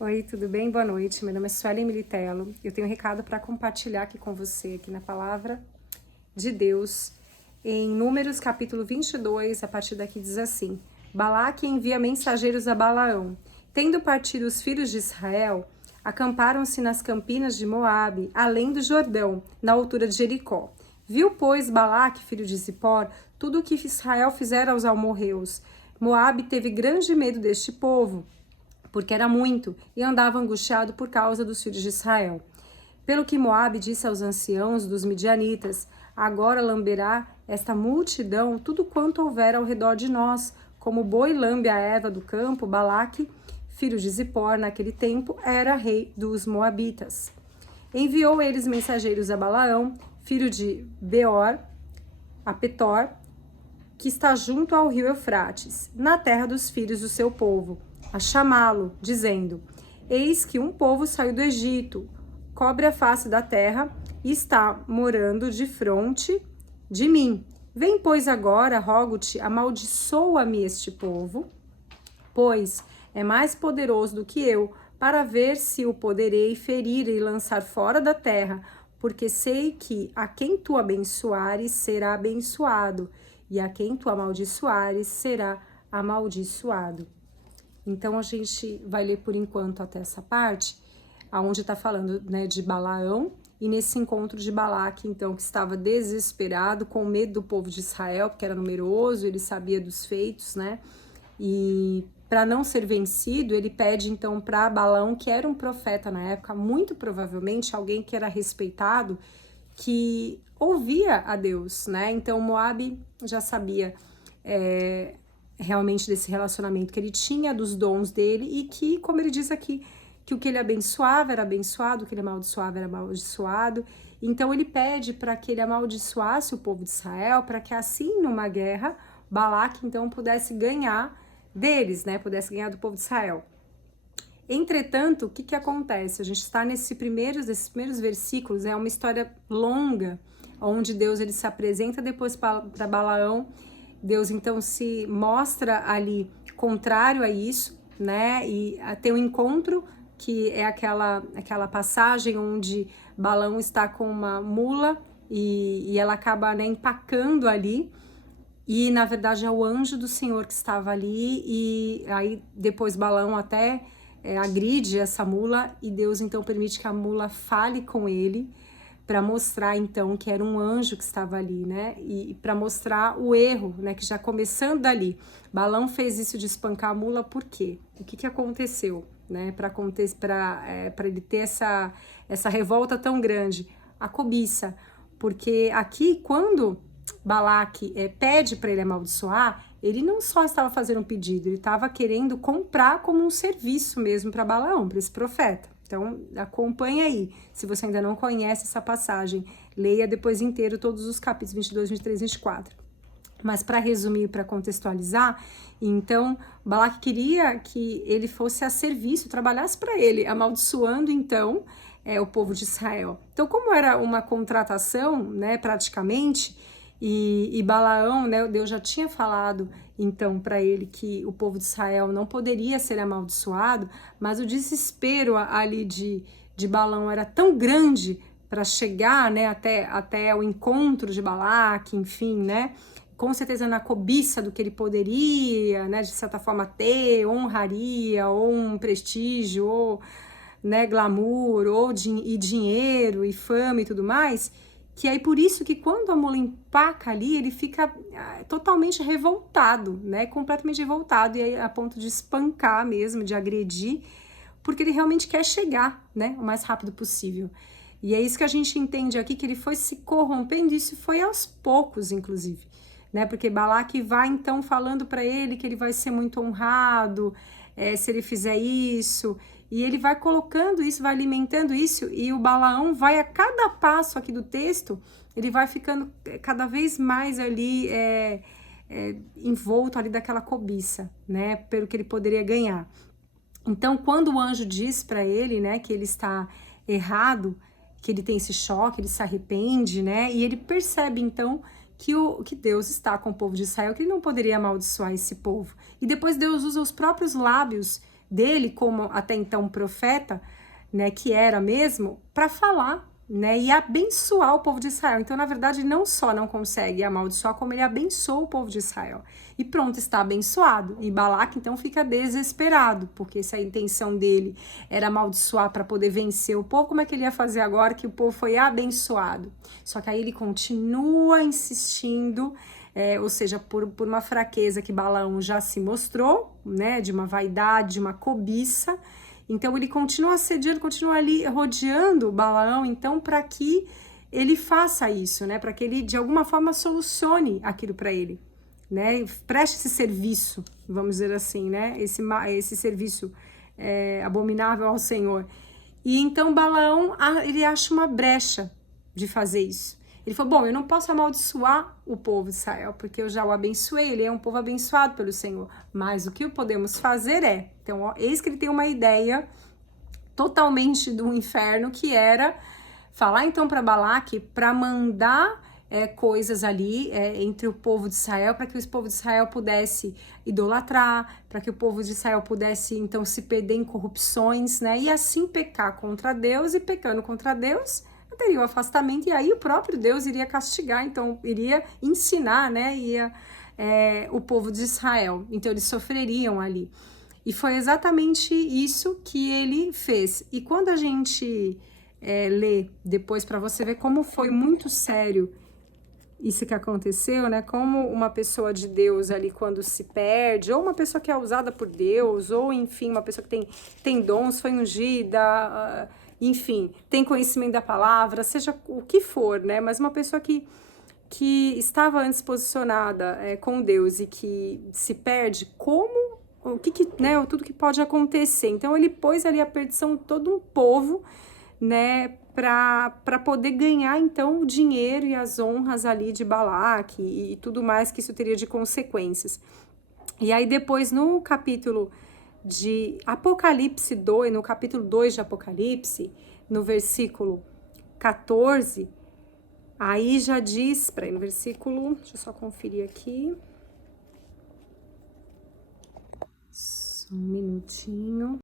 Oi, tudo bem? Boa noite. Meu nome é Suelen Militello. Eu tenho um recado para compartilhar aqui com você, aqui na palavra de Deus. Em Números capítulo 22, a partir daqui diz assim: Balaque envia mensageiros a Balaão. Tendo partido os filhos de Israel, acamparam-se nas campinas de Moabe, além do Jordão, na altura de Jericó. Viu, pois, Balaque, filho de Zippor, tudo o que Israel fizera aos amorreus. Moabe teve grande medo deste povo, porque era muito, e andava angustiado por causa dos filhos de Israel. Pelo que Moabe disse aos anciãos dos midianitas: Agora lamberá esta multidão tudo quanto houver ao redor de nós, como o boi lambe a erva do campo. Balaque, filho de Zippor, naquele tempo, era rei dos Moabitas. Enviou eles mensageiros a Balaão, filho de Beor, a Petor, que está junto ao rio Eufrates, na terra dos filhos do seu povo, a chamá-lo, dizendo: Eis que um povo saiu do Egito, cobre a face da terra e está morando defronte de mim. Vem, pois, agora, rogo-te, amaldiçoa-me este povo, pois é mais poderoso do que eu, para ver se o poderei ferir e lançar fora da terra, porque sei que a quem tu abençoares será abençoado, e a quem tu amaldiçoares será amaldiçoado. Então a gente vai ler por enquanto até essa parte, aonde está falando, né, de Balaão, e nesse encontro de Balaque, então, que estava desesperado, com medo do povo de Israel, porque era numeroso, ele sabia dos feitos, né? E para não ser vencido, ele pede então para Balaão, que era um profeta na época, muito provavelmente alguém que era respeitado, que ouvia a Deus, né? Então Moabe já sabia realmente desse relacionamento que ele tinha, dos dons dele, e que, como ele diz aqui, que o que ele abençoava era abençoado, o que ele amaldiçoava era amaldiçoado. Então ele pede para que ele amaldiçoasse o povo de Israel, para que assim, numa guerra, Balaque então pudesse ganhar deles, né? Pudesse ganhar do povo de Israel. Entretanto, o que acontece? A gente está nesses primeiros versículos, é uma história longa, onde Deus ele se apresenta depois para Balaão. Deus então se mostra ali contrário a isso, né? E tem um encontro que é aquela passagem onde Balaão está com uma mula e ela acaba, né, empacando ali. E na verdade é o anjo do Senhor que estava ali, e aí depois Balaão até agride essa mula, e Deus então permite que a mula fale com ele, para mostrar então que era um anjo que estava ali, né? E para mostrar o erro, né? Que já começando dali, Balaão fez isso de espancar a mula, por quê? O que aconteceu, né? Para ele ter essa revolta tão grande, a cobiça, porque aqui quando Balaque pede para ele amaldiçoar, ele não só estava fazendo um pedido, ele estava querendo comprar como um serviço mesmo para Balaão, para esse profeta. Então, acompanha aí. Se você ainda não conhece essa passagem, leia depois inteiro todos os capítulos 22, 23 e 24. Mas para resumir, para contextualizar, então Balaque queria que ele fosse a serviço, trabalhasse para ele, amaldiçoando então o povo de Israel. Então, como era uma contratação, né, praticamente, e Balaão, né, Deus já tinha falado então para ele que o povo de Israel não poderia ser amaldiçoado, mas o desespero ali de Balaão era tão grande para chegar, né, até o encontro de Balaque, enfim, né, com certeza na cobiça do que ele poderia, né, de certa forma ter, honraria, ou um prestígio, ou, né, glamour, ou dinheiro, e fama e tudo mais, que aí por isso que quando a mula empaca ali, ele fica totalmente revoltado, né, completamente revoltado, e aí a ponto de espancar mesmo, de agredir, porque ele realmente quer chegar, né, o mais rápido possível. E é isso que a gente entende aqui, que ele foi se corrompendo, isso foi aos poucos, inclusive, né, porque Balaque vai então falando para ele que ele vai ser muito honrado se ele fizer isso, e ele vai colocando isso, vai alimentando isso, e o Balaão vai a cada passo aqui do texto, ele vai ficando cada vez mais ali envolto ali daquela cobiça, né, pelo que ele poderia ganhar. Então, quando o anjo diz para ele, né, que ele está errado, que ele tem esse choque, ele se arrepende, né, e ele percebe então que Deus está com o povo de Israel, que ele não poderia amaldiçoar esse povo. E depois Deus usa os próprios lábios dele como até então profeta, né, que era mesmo, para falar, né, e abençoar o povo de Israel. Então, na verdade, não só não consegue amaldiçoar, como ele abençoa o povo de Israel. E pronto, está abençoado. E Balaque, então, fica desesperado, porque se a intenção dele era amaldiçoar para poder vencer o povo, como é que ele ia fazer agora que o povo foi abençoado? Só que aí ele continua insistindo, ou seja, por uma fraqueza que Balaão já se mostrou, né, de uma vaidade, de uma cobiça. Então ele continua assediando, continua ali rodeando o Balaão, então para que ele faça isso, né? Para que ele de alguma forma solucione aquilo para ele, né? Preste esse serviço, vamos dizer assim, né? Esse serviço abominável ao Senhor. E então Balaão ele acha uma brecha de fazer isso. Ele falou, bom, eu não posso amaldiçoar o povo de Israel, porque eu já o abençoei, ele é um povo abençoado pelo Senhor. Mas o que podemos fazer então, ó, eis que ele tem uma ideia totalmente do inferno, que era falar então para Balaque para mandar coisas ali entre o povo de Israel, para que o povo de Israel pudesse idolatrar, para que o povo de Israel pudesse então se perder em corrupções, né? E assim pecar contra Deus, e pecando contra Deus, teria o afastamento, e aí o próprio Deus iria castigar, então iria ensinar, né? O povo de Israel. Então eles sofreriam ali. E foi exatamente isso que ele fez. E quando a gente lê depois, para você ver como foi muito sério isso que aconteceu, né? Como uma pessoa de Deus ali, quando se perde, ou uma pessoa que é usada por Deus, ou enfim, uma pessoa que tem dons, foi ungida, enfim, tem conhecimento da palavra, seja o que for, né? Mas uma pessoa que estava antes posicionada com Deus e que se perde, como, né? Tudo que pode acontecer. Então ele pôs ali a perdição de todo um povo, né, para poder ganhar então o dinheiro e as honras ali de Balaque e tudo mais que isso teria de consequências. E aí depois no capítulo de Apocalipse 2, no capítulo 2 de Apocalipse, no versículo 14, aí já diz, no versículo, deixa eu só conferir aqui, só um minutinho.